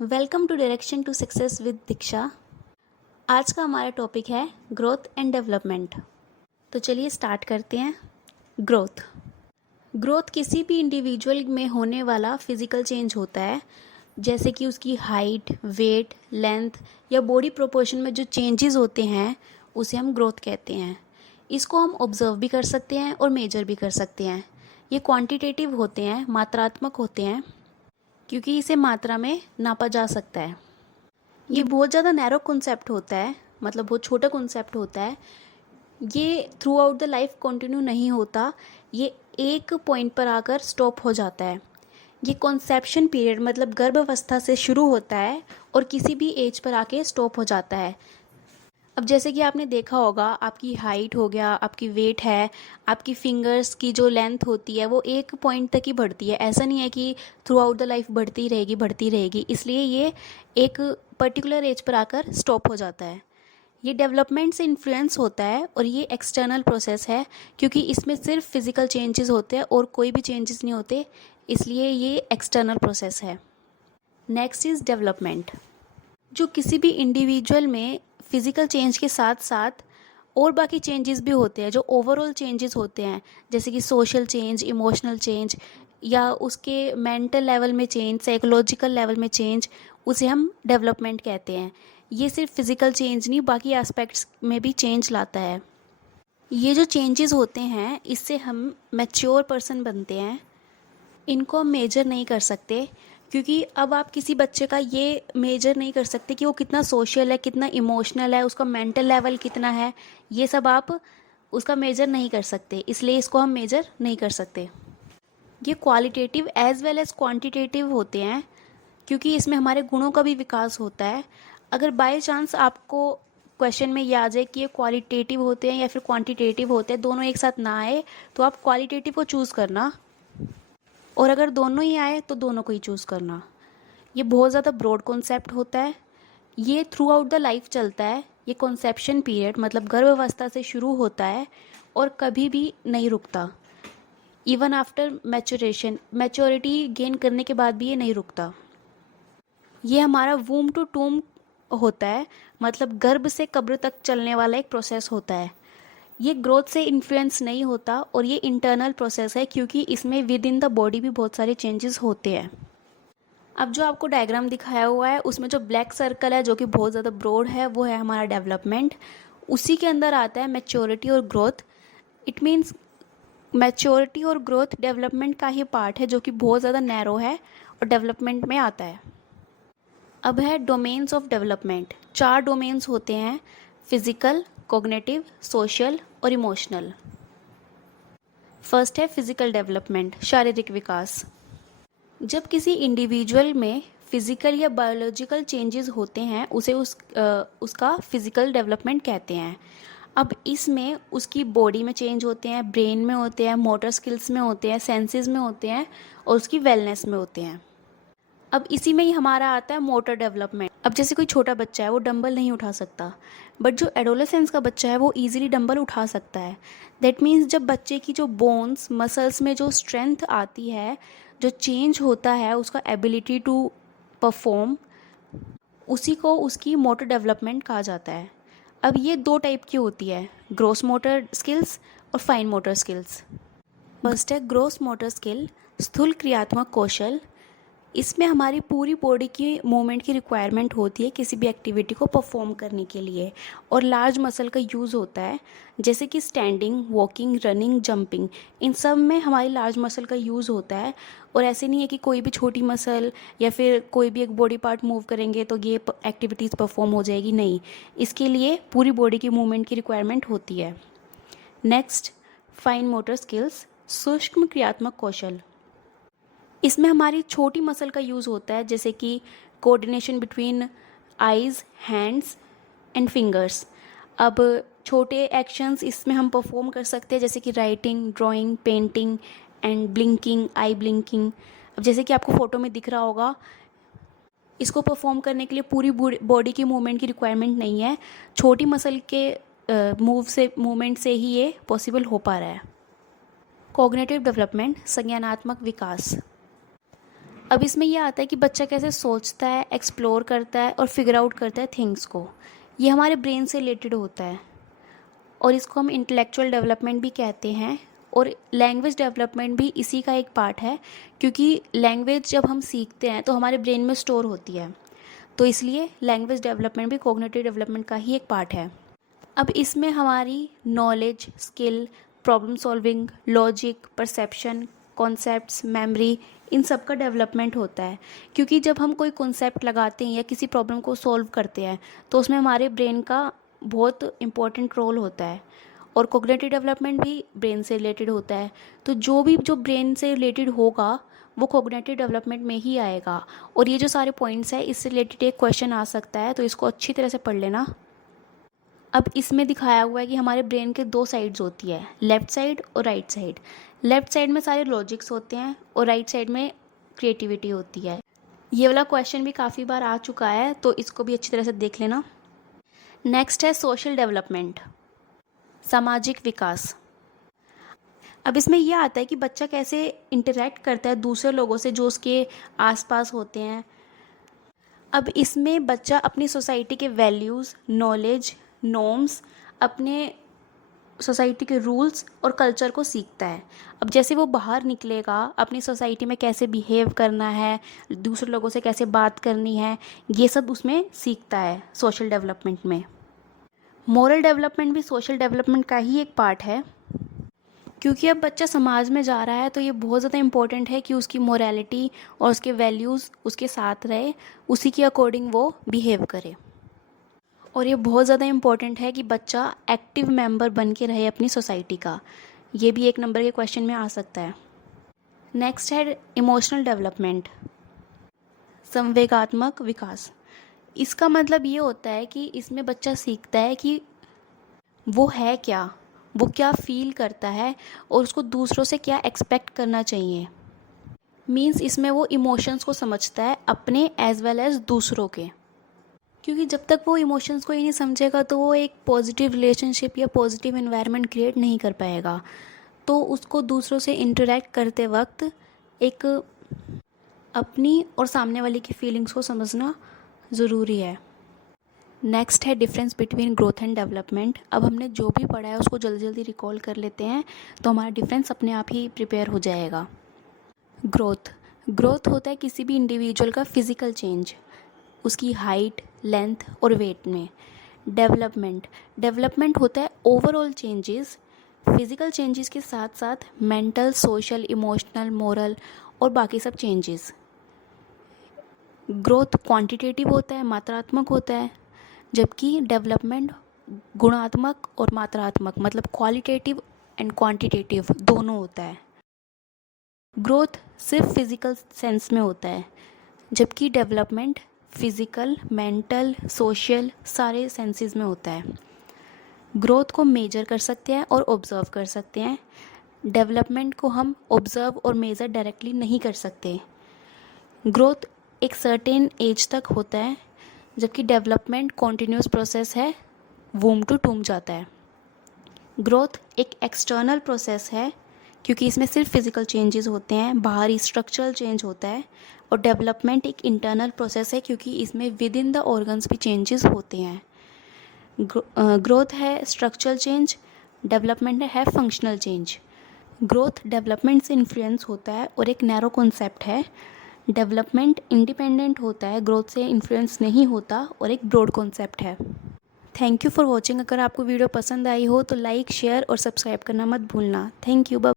Welcome to direction to success with Diksha. आज का हमारा टॉपिक है ग्रोथ एंड डेवलपमेंट। तो चलिए स्टार्ट करते हैं। ग्रोथ ग्रोथ किसी भी इंडिविजुअल में होने वाला फिजिकल चेंज होता है, जैसे कि उसकी हाइट, वेट, लेंथ या बॉडी प्रोपोर्शन में जो चेंजेस होते हैं उसे हम ग्रोथ कहते हैं। इसको हम ऑब्जर्व भी कर सकते हैं और मेजर भी कर सकते हैं। ये क्वांटिटेटिव होते हैं, मात्रात्मक होते हैं, क्योंकि इसे मात्रा में नापा जा सकता है। ये बहुत ज़्यादा नैरो कॉन्सेप्ट होता है, मतलब बहुत छोटा कॉन्सेप्ट होता है। ये through out the life continue नहीं होता, ये एक पॉइंट पर आकर स्टॉप हो जाता है। ये कॉन्सेप्शन पीरियड मतलब गर्भावस्था से शुरू होता है और किसी भी एज पर आके स्टॉप हो जाता है। अब जैसे कि आपने देखा होगा, आपकी हाइट हो गया, आपकी वेट है, आपकी फिंगर्स की जो लेंथ होती है वो एक पॉइंट तक ही बढ़ती है। ऐसा नहीं है कि थ्रू आउट द लाइफ बढ़ती रहेगी, इसलिए ये एक पर्टिकुलर एज पर आकर स्टॉप हो जाता है। ये डेवलपमेंट से इन्फ्लुएंस होता है और ये एक्सटर्नल प्रोसेस है, क्योंकि इसमें सिर्फ फिजिकल चेंजेस होते हैं और कोई भी चेंजेस नहीं होते, इसलिए ये एक्सटर्नल प्रोसेस है। नेक्स्ट इज़ डेवलपमेंट, जो किसी भी इंडिविजुअल में फिज़िकल चेंज के साथ साथ और बाकी चेंजेस भी होते हैं, जो ओवरऑल चेंजेस होते हैं, जैसे कि सोशल चेंज, इमोशनल चेंज या उसके मेंटल लेवल में चेंज, साइकोलॉजिकल लेवल में चेंज, उसे हम डेवलपमेंट कहते हैं। ये सिर्फ फिज़िकल चेंज नहीं, बाकी एस्पेक्ट्स में भी चेंज लाता है। ये जो चेंजेस होते हैं इससे हम मैच्योर पर्सन बनते हैं। इनको हम मेजर नहीं कर सकते, क्योंकि अब आप किसी बच्चे का ये मेजर नहीं कर सकते कि वो कितना सोशल है, कितना इमोशनल है, उसका मेंटल लेवल कितना है। ये सब आप उसका मेजर नहीं कर सकते, इसलिए इसको हम मेजर नहीं कर सकते। ये qualitative as well as quantitative होते हैं, क्योंकि इसमें हमारे गुणों का भी विकास होता है। अगर बाय चांस आपको क्वेश्चन में ये आ जाए कि ये क्वालिटेटिव होते हैं या फिर क्वांटिटेटिव होते हैं, दोनों एक साथ ना आए, तो आप क्वालिटेटिव को चूज़ करना, और अगर दोनों ही आए तो दोनों को ही चूज़ करना। ये बहुत ज़्यादा ब्रॉड कॉन्सेप्ट होता है, ये थ्रू आउट द लाइफ चलता है। ये कॉन्सेप्शन पीरियड मतलब गर्भावस्था से शुरू होता है और कभी भी नहीं रुकता। Even after maturation, maturity gain करने के बाद भी ये नहीं रुकता। ये हमारा वूम टू टूम होता है, मतलब गर्भ से कब्र तक चलने वाला एक प्रोसेस होता है। ये ग्रोथ से इन्फ्लुएंस नहीं होता और ये इंटरनल प्रोसेस है, क्योंकि इसमें विद इन द बॉडी भी बहुत सारे चेंजेस होते हैं। अब जो आपको डायग्राम दिखाया हुआ है उसमें जो ब्लैक सर्कल है, जो कि बहुत ज़्यादा ब्रॉड है, वो है हमारा डेवलपमेंट। उसी के अंदर आता है मैच्योरिटी और ग्रोथ। इट मीन्स मैच्योरिटी और ग्रोथ डेवलपमेंट का ही पार्ट है, जो कि बहुत ज़्यादा नैरो है और डेवलपमेंट में आता है। अब है डोमेन्स ऑफ डेवलपमेंट। 4 डोमेन्स होते हैं: फिजिकल, कॉग्निटिव, सोशल और इमोशनल। फर्स्ट है फिजिकल डेवलपमेंट, शारीरिक विकास। जब किसी इंडिविजुअल में फिजिकल या बायोलॉजिकल चेंजेस होते हैं उसे उसका फिजिकल डेवलपमेंट कहते हैं। अब इसमें उसकी बॉडी में चेंज होते हैं, ब्रेन में होते हैं, मोटर स्किल्स में होते हैं, सेंसेस में होते हैं और उसकी वेलनेस में होते हैं। अब इसी में ही हमारा आता है मोटर डेवलपमेंट। अब जैसे कोई छोटा बच्चा है वो डंबल नहीं उठा सकता, बट जो एडोलेसेंस का बच्चा है वो इजीली डंबल उठा सकता है। दैट मीन्स जब बच्चे की जो बोन्स मसल्स में जो स्ट्रेंथ आती है, जो चेंज होता है उसका एबिलिटी टू परफॉर्म, उसी को उसकी मोटर डेवलपमेंट कहा जाता है। अब ये 2 टाइप की होती है, ग्रोस मोटर स्किल्स और फाइन मोटर स्किल्स। फर्स्ट है ग्रोस मोटर स्किल, स्थूल क्रियात्मक कौशल। इसमें हमारी पूरी बॉडी की मूवमेंट की रिक्वायरमेंट होती है किसी भी एक्टिविटी को परफॉर्म करने के लिए, और लार्ज मसल का यूज़ होता है, जैसे कि स्टैंडिंग, वॉकिंग, रनिंग, जंपिंग। इन सब में हमारी लार्ज मसल का यूज़ होता है। और ऐसे नहीं है कि कोई भी छोटी मसल या फिर कोई भी एक बॉडी पार्ट मूव करेंगे तो ये एक्टिविटीज़ परफॉर्म हो जाएगी, नहीं। इसके लिए पूरी बॉडी की मूवमेंट की रिक्वायरमेंट होती है। नेक्स्ट, फाइन मोटर स्किल्स, सूक्ष्म क्रियात्मक कौशल। इसमें हमारी छोटी मसल का यूज़ होता है, जैसे कि coordination between eyes, hands and fingers. अब छोटे एक्शंस इसमें हम परफॉर्म कर सकते हैं, जैसे कि writing, drawing, painting and blinking, I blinking. अब जैसे कि आपको फ़ोटो में दिख रहा होगा, इसको परफॉर्म करने के लिए पूरी बॉडी की मूवमेंट की रिक्वायरमेंट नहीं है, छोटी मसल के मूवमेंट से ही ये पॉसिबल हो पा रहा है। कॉग्निटिव डेवलपमेंट, संज्ञानात्मक विकास। अब इसमें यह आता है कि बच्चा कैसे सोचता है, एक्सप्लोर करता है और फिगर आउट करता है थिंग्स को। ये हमारे ब्रेन से रिलेटेड होता है और इसको हम इंटेलेक्चुअल डेवलपमेंट भी कहते हैं। और लैंग्वेज डेवलपमेंट भी इसी का एक पार्ट है, क्योंकि लैंग्वेज जब हम सीखते हैं तो हमारे ब्रेन में स्टोर होती है, तो इसलिए लैंग्वेज डेवलपमेंट भी कॉग्निटिव डेवलपमेंट का ही एक पार्ट है। अब इसमें हमारी knowledge, skill, problem solving, logic, perception, concepts, memory, इन सब का डेवलपमेंट होता है। क्योंकि जब हम कोई कॉन्सेप्ट लगाते हैं या किसी प्रॉब्लम को सॉल्व करते हैं तो उसमें हमारे ब्रेन का बहुत इम्पोर्टेंट रोल होता है। और कॉग्निटिव डेवलपमेंट भी ब्रेन से रिलेटेड होता है। तो जो ब्रेन से रिलेटेड होगा वो कॉग्निटिव डेवलपमेंट में ही आएगा। और ये जो सारे पॉइंट्स हैं इससे रिलेटेड एक क्वेश्चन आ सकता है, तो इसको अच्छी तरह से पढ़ लेना। अब इसमें दिखाया हुआ है कि हमारे ब्रेन के दो साइड्स होती है, लेफ़्ट साइड और राइट साइड। लेफ़्ट साइड में सारे लॉजिक्स होते हैं और राइट साइड में क्रिएटिविटी होती है। ये वाला क्वेश्चन भी काफ़ी बार आ चुका है, तो इसको भी अच्छी तरह से देख लेना। नेक्स्ट है सोशल डेवलपमेंट, सामाजिक विकास। अब इसमें यह आता है कि बच्चा कैसे इंटरेक्ट करता है दूसरे लोगों से जो उसके आसपास होते हैं। अब इसमें बच्चा अपनी सोसाइटी के वैल्यूज़, नॉलेज, नॉर्म्स, अपने सोसाइटी के रूल्स और कल्चर को सीखता है। अब जैसे वो बाहर निकलेगा, अपनी सोसाइटी में कैसे बिहेव करना है, दूसरे लोगों से कैसे बात करनी है, ये सब उसमें सीखता है सोशल डेवलपमेंट में। मोरल डेवलपमेंट भी सोशल डेवलपमेंट का ही एक पार्ट है, क्योंकि अब बच्चा समाज में जा रहा है तो ये बहुत ज़्यादा इम्पोर्टेंट है कि उसकी मोरालिटी और उसके वैल्यूज़ उसके साथ रहे, उसी के अकॉर्डिंग वो बिहेव करे। और ये बहुत ज़्यादा इम्पोर्टेंट है कि बच्चा एक्टिव मेंबर बन के रहे अपनी सोसाइटी का। ये भी एक नंबर के क्वेश्चन में आ सकता है। नेक्स्ट है इमोशनल डेवलपमेंट, संवेगात्मक विकास। इसका मतलब ये होता है कि इसमें बच्चा सीखता है कि वो है क्या, वो क्या फील करता है और उसको दूसरों से क्या एक्सपेक्ट करना चाहिए। मीन्स इसमें वो इमोशंस को समझता है, अपने एज वेल एज दूसरों के। क्योंकि जब तक वो इमोशंस को ही नहीं समझेगा तो वो एक पॉजिटिव रिलेशनशिप या पॉजिटिव एनवायरनमेंट क्रिएट नहीं कर पाएगा। तो उसको दूसरों से इंटरेक्ट करते वक्त एक अपनी और सामने वाले की फीलिंग्स को समझना ज़रूरी है। नेक्स्ट है difference between growth and development. अब हमने जो भी पढ़ा है उसको जल्दी जल्दी रिकॉल कर लेते हैं तो हमारा डिफरेंस अपने आप ही प्रिपेयर हो जाएगा। ग्रोथ होता है किसी भी इंडिविजुअल का फिज़िकल चेंज, उसकी हाइट, लेंथ और वेट में। डेवलपमेंट होता है ओवरऑल चेंजेस, फिज़िकल चेंजेस के साथ साथ मेंटल, सोशल, इमोशनल, मोरल और बाकी सब चेंजेस। ग्रोथ क्वांटिटेटिव होता है, मात्रात्मक होता है, जबकि डेवलपमेंट गुणात्मक और मात्रात्मक मतलब क्वालिटेटिव एंड क्वांटिटेटिव दोनों होता है। ग्रोथ सिर्फ फिज़िकल सेंस में होता है, जबकि डेवलपमेंट फिज़िकल, मेंटल, सोशल सारे सेंसेस में होता है। ग्रोथ को मेजर कर सकते हैं और ऑब्ज़र्व कर सकते हैं। डेवलपमेंट को हम ऑब्ज़र्व और मेज़र डायरेक्टली नहीं कर सकते। ग्रोथ एक सर्टेन एज तक होता है, जबकि डेवलपमेंट कॉन्टिन्यूस प्रोसेस है, वूम टू टूम जाता है। ग्रोथ एक एक्सटर्नल प्रोसेस है क्योंकि इसमें सिर्फ फिज़िकल चेंजेस होते हैं, बाहरी स्ट्रक्चरल चेंज होता है। और डेवलपमेंट एक इंटरनल प्रोसेस है क्योंकि इसमें विद इन द ऑर्गन्स भी चेंजेस होते हैं। ग्रोथ है स्ट्रक्चरल चेंज, डेवलपमेंट है फंक्शनल चेंज। ग्रोथ डेवलपमेंट से इन्फ्लुएंस होता है और एक नैरो कॉन्सेप्ट है। डेवलपमेंट इंडिपेंडेंट होता है, ग्रोथ से इन्फ्लुएंस नहीं होता और एक ब्रॉड कॉन्सेप्ट है। Thank you for watching. अगर आपको वीडियो पसंद आई हो तो लाइक, शेयर और सब्सक्राइब करना मत भूलना। Thank you.